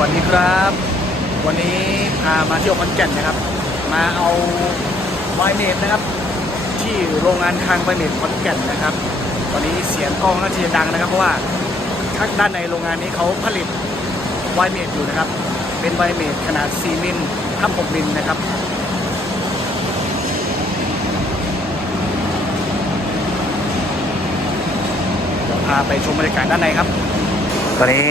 วัสดีครับ วันนี้พามาเที่ยวขอนแก่นนะครับ มาเอาไวเมดนะครับ ที่โรงงานทางไวเมดขอนแก่นนะครับตอนนี้เสียงกล้องน่าจะดังนะครับ เพราะว่าข้างด้านในโรงงานนี้เขาผลิตไวเมดอยู่นะครับ เป็นไวเมดขนาด 4 มิลทับ6มิลนะครับเดี๋ยวพาไปชมบรรยากาศด้านในครับ ตอนนี้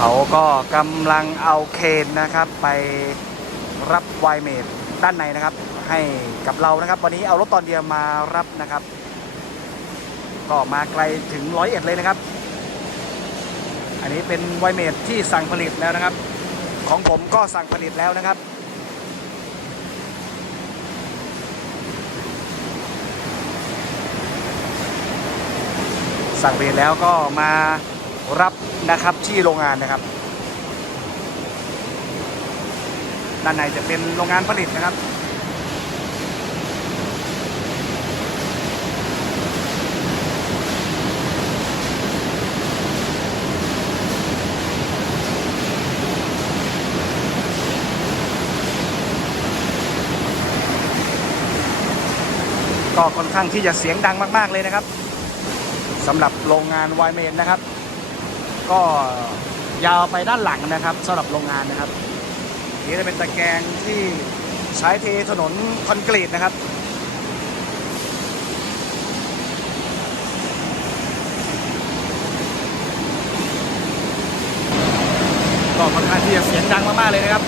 เขาก็กำลังเอาเคนนะครับ ไปรับไวเมดด้านในนะครับ ให้กับเรานะครับ วันนี้เอารถตอนเดียวมารับนะครับ ก็มาไกลถึงร้อยเอ็ดเลยนะครับ อันนี้เป็นไวเมดที่สั่งผลิตแล้วนะครับ ของผมก็สั่งผลิตแล้วนะครับสั่งผลิตแล้วก็มา รับนะครับที่โรงงานนะครับ ด้านในจะเป็นโรงงานผลิตนะครับก็ค่อนข้างที่จะเสียงดังมาก ๆ เลยนะครับสำหรับโรงงานไวเมนนะครับ ก็ยาวไปด้านหลังนะครับสำหรับโรงงานนะครับนี่จะเป็นตะแกรงที่ใช้เทถนนคอนกรีตนะครับก็ค่อนข้างที่จะเสียงดังมากๆเลยนะครับ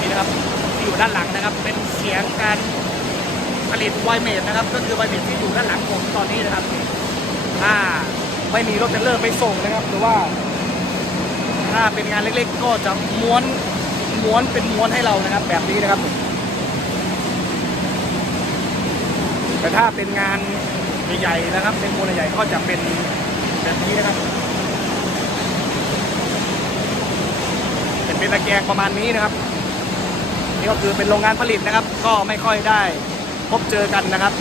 นี่นะครับที่อยู่ด้านหลังนะครับเป็นเสียงการ ผลิตไวเมดนะครับ ก็คือไวเมดที่อยู่ด้านหลังผมตอนนี้นะครับ ถ้าไม่มีรถเทรลเลอร์ไปส่งนะครับ หรือว่า ถ้าเป็นงานเล็กๆ ก็จะม้วนม้วนเป็นม้วนให้เรานะครับ แบบนี้นะครับ แต่ถ้าเป็นงานใหญ่ๆนะครับ เป็นมวลใหญ่ๆก็จะเป็นแบบนี้นะครับเป็นตะแกรงประมาณนี้นะครับนี่ก็คือเป็นโรงงานผลิตนะครับ ก็ไม่ค่อยได้ พบเจอกันนะครับ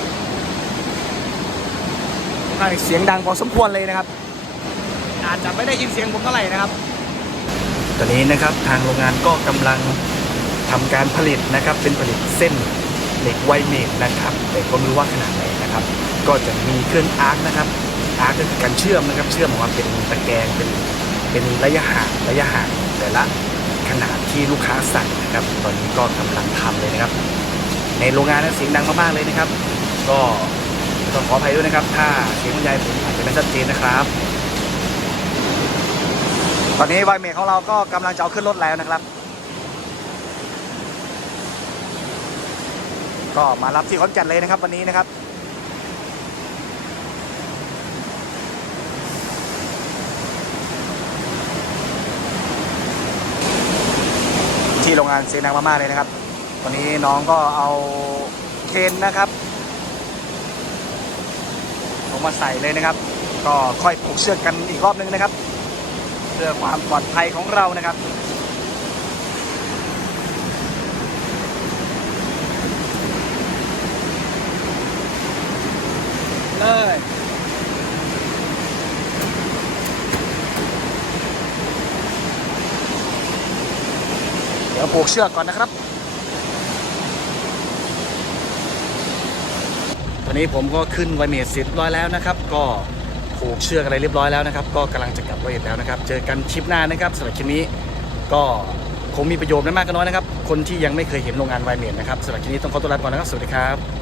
ค่าเสียงดังพอสมควรเลยนะครับ อาจจะไม่ได้ยินเสียงผมเท่าไหร่นะครับ ตอนนี้นะครับทางโรงงานก็กำลังทำการผลิตนะครับ เป็นผลิตเส้นเหล็กไวเมดนะครับแต่ก็ไม่รู้ว่าขนาดไหนนะครับ ก็จะมีเครื่องอาร์คนะครับอาร์คก็คือการเชื่อมนะครับ เชื่อมออกมาเป็นตะแกรงเป็นเป็นระยะห่างระยะห่างแต่ละขนาดที่ลูกค้าสั่งนะครับ ตอนนี้ก็กำลังทำเลยนะครับ ในโรงงานนั้นเสียงดังมากๆเลยนะครับ ก็ต้องขออภัยด้วยนะครับ ถ้าเสียงบรรยายผมอาจจะไม่ชัดเจนนะครับ ตอนนี้ไวเมทของเราก็กำลังจะเอาขึ้นรถแล้วนะครับ ก็มารับที่ขอนแก่นเลยนะครับ วันนี้นะครับที่โรงงานเสียงดังมากๆเลยนะครับ วันนี้น้องก็เอาเคนนะครับ ลงมาใส่เลยนะครับ ก็ค่อยผูกเชือกกันอีกรอบนึงนะครับ เพื่อความปลอดภัยของเรานะครับเลยเดี๋ยวผูกเชือกก่อนนะครับ อนนี้ผมก็ขึ้นไวเมทเสร็จเรียบร้อยแล้วนะครับ ก็ผูกเชือกอะไรเรียบร้อยแล้วนะครับ ก็กำลังจะกลับไวเมดแล้วนะครับ เจอกันคลิปหน้านะครับสำหรับคลิปนี้ก็คงมีประโยชน์ไม่มากก็น้อยนะครับ คนที่ยังไม่เคยเห็นโรงงานไวเมทนะครับสำหรับคลิปนี้ต้องขอตัวลาไปก่อนนะครับ สวัสดีครับ